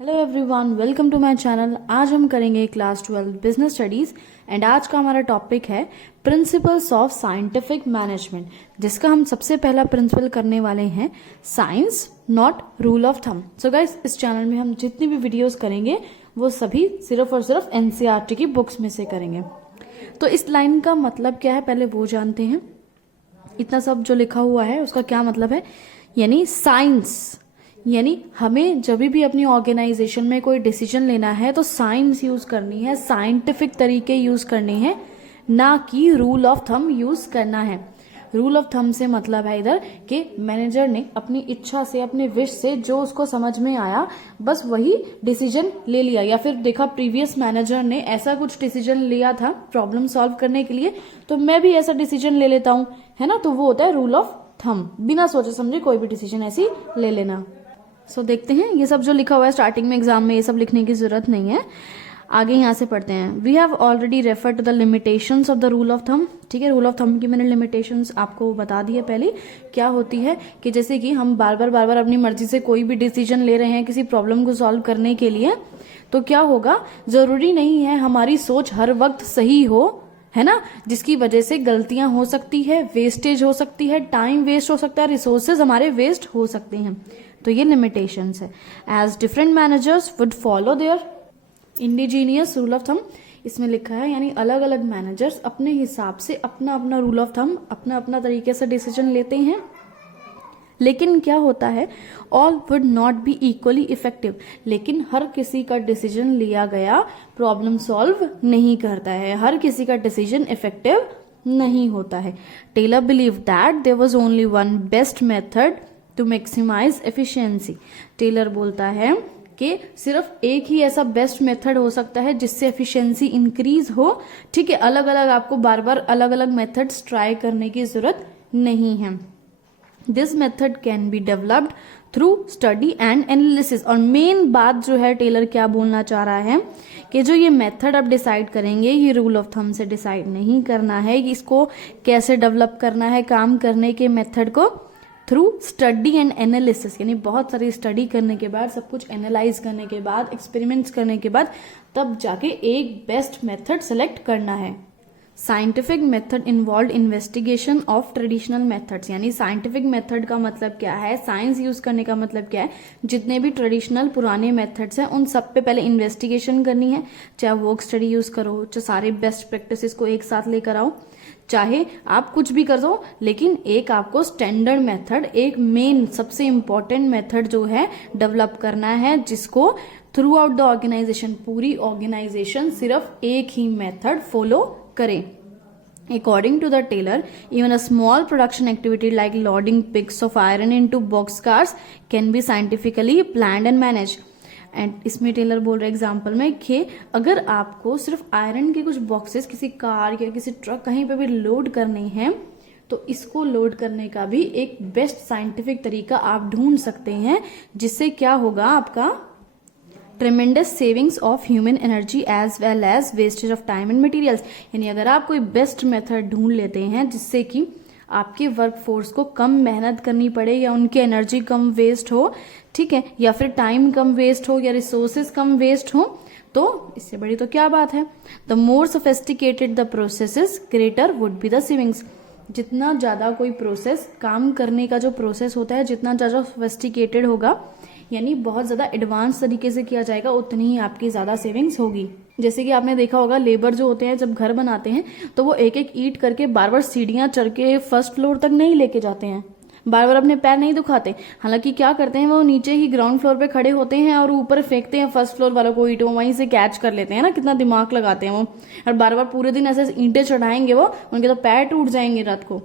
Hello everyone, welcome to my channel. आज हम करेंगे क्लास 12 बिजनेस स्टडीज एंड आज का हमारा टॉपिक है प्रिंसिपल्स ऑफ साइंटिफिक मैनेजमेंट, जिसका हम सबसे पहला प्रिंसिपल करने वाले हैं science not rule of thumb. So guys, इस चैनल में हम जितनी भी वीडियोस करेंगे वो सभी सिर्फ और सिर्फ एनसीईआरटी की बुक्स में से करेंगे। तो इस लाइन का मतलब क्या है पहले वो जानते हैं। इतना सब जो लिखा हुआ है उसका क्या मतलब है, यानी साइंस, यानी हमें जब भी अपनी ऑर्गेनाइजेशन में कोई डिसीजन लेना है तो साइंस यूज करनी है, साइंटिफिक तरीके यूज करने हैं, ना कि रूल ऑफ थंब यूज करना है। रूल ऑफ थंब से मतलब है इधर कि मैनेजर ने अपनी इच्छा से, अपने विश से जो उसको समझ में आया बस वही डिसीजन ले लिया, या फिर देखा प्रीवियस मैनेजर ने ऐसा कुछ डिसीजन लिया था प्रॉब्लम सॉल्व करने के लिए तो मैं भी ऐसा डिसीजन ले लेता हूं, है ना। तो वो होता है रूल ऑफ थंब। बिना सोचे समझे कोई भी डिसीजन ऐसी ले लेना। सो देखते हैं, ये सब जो लिखा हुआ है स्टार्टिंग में एग्जाम में ये सब लिखने की जरूरत नहीं है। आगे यहाँ से पढ़ते हैं। We have already refer to the limitations of the rule of thumb. ठीक है, रूल ऑफ थंब की मैंने लिमिटेशंस आपको बता दी है पहले। क्या होती है कि जैसे कि हम बार बार अपनी मर्जी से कोई भी डिसीजन ले रहे हैं किसी प्रॉब्लम को सॉल्व करने के लिए, तो क्या होगा, जरूरी नहीं है हमारी सोच हर वक्त सही हो, है ना, जिसकी वजह से गलतियां हो सकती है, वेस्टेज हो सकती है, टाइम वेस्ट हो सकता है, रिसोर्सेज हमारे वेस्ट हो सकते हैं। तो ये लिमिटेशंस है। As different managers would follow their indigenous rule of thumb, इसमें लिखा है यानी अलग अलग मैनेजर्स अपने हिसाब से अपना अपना रूल ऑफ थंब, अपना अपना तरीके से डिसीजन लेते हैं। लेकिन क्या होता है, all would not be equally effective, लेकिन हर किसी का डिसीजन लिया गया प्रॉब्लम सॉल्व नहीं करता है, हर किसी का डिसीजन इफेक्टिव नहीं होता है। Taylor believe that there was only one best method to maximize efficiency. Taylor बोलता है कि सिर्फ एक ही ऐसा बेस्ट मेथड हो सकता है जिससे एफिशिएंसी इंक्रीज हो। ठीक है, अलग अलग आपको बार बार अलग अलग मेथड्स ट्राई करने की जरूरत नहीं है। This method can be developed through study and analysis. और मेन बात जो है, टेलर क्या बोलना चाह रहा है कि जो ये मेथड आप डिसाइड करेंगे ये रूल ऑफ थंब से डिसाइड नहीं करना है, कि इसको कैसे डेवलप करना है, काम करने के मेथड को थ्रू स्टडी एंड एनालिसिस, यानी बहुत सारी स्टडी करने के बाद, सब कुछ एनालाइज करने के बाद, एक्सपेरिमेंट्स करने के बाद तब जाके एक बेस्ट मेथड सेलेक्ट करना है। Scientific method involve investigation of traditional methods, यानी साइंटिफिक मेथड का मतलब क्या है, साइंस यूज करने का मतलब क्या है, जितने भी ट्रेडिशनल पुराने मेथड्स हैं उन सब पे पहले इन्वेस्टिगेशन करनी है। चाहे वर्क स्टडी यूज करो, चाहे सारे बेस्ट प्रैक्टिसेस को एक साथ लेकर आओ, चाहे आप कुछ भी कर दो, लेकिन एक आपको स्टैंडर्ड मेथड, एक मेन सबसे इंपॉर्टेंट मेथड जो है डेवलप करना है, जिसको थ्रू आउट द ऑर्गेनाइजेशन, पूरी ऑर्गेनाइजेशन सिर्फ एक ही मेथड फॉलो करें। According to the tailor, even a small production activity like loading pigs of iron into boxcars can be scientifically planned and managed. And इसमें Taylor बोल रहे example में कि अगर आपको सिर्फ आयरन के कुछ बॉक्सेस किसी कार या किसी ट्रक कहीं पे भी लोड करने हैं तो इसको लोड करने का भी एक बेस्ट साइंटिफिक तरीका आप ढूंढ सकते हैं, जिससे क्या होगा, आपका tremendous savings of human energy as well as wastage of time and materials. यानी अगर आप कोई बेस्ट मेथड ढूंढ लेते हैं जिससे कि आपके वर्क फोर्स को कम मेहनत करनी पड़े या उनकी एनर्जी कम वेस्ट हो, ठीक है, या फिर टाइम कम वेस्ट हो या रिसोर्सेज कम वेस्ट हो, तो इससे बड़ी तो क्या बात है। The more sophisticated the processes greater would be the savings. जितना ज्यादा कोई प्रोसेस, काम करने का जो प्रोसेस होता है, जितना ज्यादा सोफिस्टिकेटेड होगा, यानी बहुत ज्यादा एडवांस तरीके से किया जाएगा, उतनी ही आपकी ज्यादा सेविंग्स होगी। जैसे कि आपने देखा होगा, लेबर जो होते हैं जब घर बनाते हैं तो वो एक एक ईंट करके बार बार सीढ़ियां चढ़ के फर्स्ट फ्लोर तक नहीं लेके जाते हैं, बार बार अपने पैर नहीं दुखाते। हालांकि क्या करते हैं, वो नीचे ही ग्राउंड फ्लोर पे खड़े होते हैं और ऊपर फेंकते हैं फर्स्ट फ्लोर वालों को ईंट, वो वहीं से कैच कर लेते हैं ना, कितना दिमाग लगाते हैं वो। और बार बार पूरे दिन ऐसे ईंटें चढ़ाएंगे वो, उनके तो पैर टूट जाएंगे रात को।